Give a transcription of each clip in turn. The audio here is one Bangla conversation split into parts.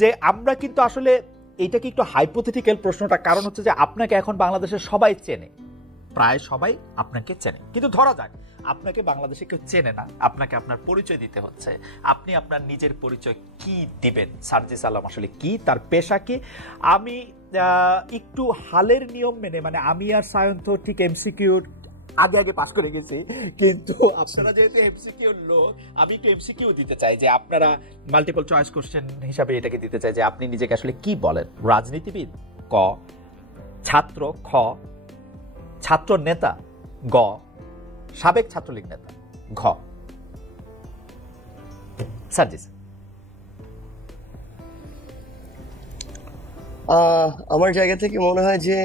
যে আমরা কিন্তু আসলে এইটা কি একটু হাইপোথেটিক্যাল প্রশ্নটা, কারণ হচ্ছে যে আপনাকে এখন বাংলাদেশের সবাই চেনে, প্রায় সবাই আপনাকে চেনে, কিন্তু ধরা যাক আপনাকে বাংলাদেশে কেউ চেনে না, আপনাকে আপনার পরিচয় দিতে হচ্ছে, আপনি আপনার নিজের পরিচয় কি দিবেন? সার্জিস আলম আসলে কি, তার পেশা কি? আমি একটু হালের নিয়ম মেনে, মানে আমি আর সায়ন্ত ঠিক এমসিকিউর আগে আগে পাস করে গেছি, কিন্তু আপনারা যেহেতু এমসিকিউর লোক, আমি একটু এমসিকিউ দিতে চাই যে আপনারা মাল্টিপল চয়েস কোশ্চেন হিসাবে এটাকে দিতে চাই যে আপনি নিজেকে আসলে কি বলেন? রাজনীতিবিদ ক, ছাত্র খ, ছাত্র নেতা গ, সাবেক ছাত্রলীগ নেতা ঘ। সার্জিস। আমার জায়গা থেকে মনে হয় যে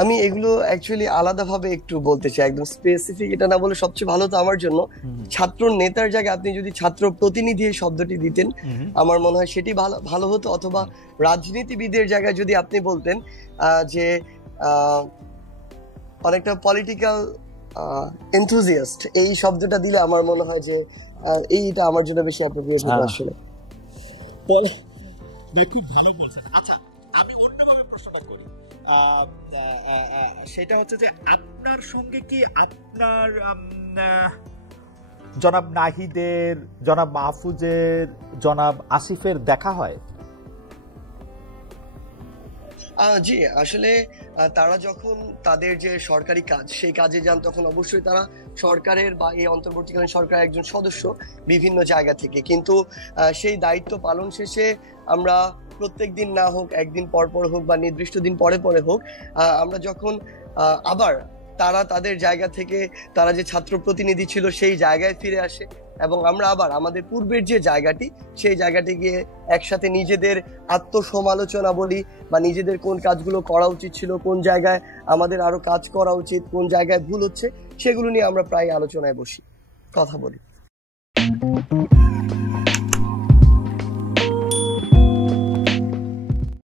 আমি এগুলো অ্যাকচুয়ালি আলাদাভাবে একটু বলতে চাই, একদম স্পেসিফিক এটা না বলে সবচেয়ে ভালো তো আমার জন্য ছাত্র নেতার জায়গায় আপনি যদি ছাত্র প্রতিনিধি এই শব্দটি দিতেন আমার মনে হয় সেটি ভালো হতো, অথবা রাজনীতিবিদের জায়গায় যদি আপনি বলতেন যে অনেকটা পলিটিক্যাল এনথুজিয়াস্ট এই শব্দটা দিলে আমার মনে হয় যে এইটা আমার জন্য বেশি অ্যাপ্রোপ্রিয়েট হতো আসলে। সেটা হচ্ছে যে আপনার সঙ্গে কি আপনার জনাব নাহিদের, জনাব মাহফুজের, জনাব আসিফের দেখা হয়? জি, আসলে তারা যখন তাদের যে সরকারি কাজ সেই কাজে যান তখন অবশ্যই তারা সরকারের বা এই অন্তর্বর্তীকালীন সরকারের একজন সদস্য বিভিন্ন জায়গা থেকে, কিন্তু সেই দায়িত্ব পালন শেষে আমরা প্রত্যেক দিন না হোক, একদিন পর পর হোক বা নির্দিষ্ট দিন পরে পরে হোক, আমরা যখন আবার তারা তাদের জায়গা থেকে, তারা যে ছাত্র প্রতিনিধি ছিল সেই জায়গায় ফিরে আসে এবং আমরা আবার আমাদের পূর্বের যে জায়গাটি সেই জায়গাটি গিয়ে একসাথে নিজেদের আত্মসমালোচনা বলি বা নিজেদের কোন কাজগুলো করা উচিত ছিল, কোন জায়গায় আমাদের আরো কাজ করা উচিত, কোন জায়গায় ভুল হচ্ছে, সেগুলো নিয়ে আমরা প্রায় আলোচনায় বসি, কথা বলি।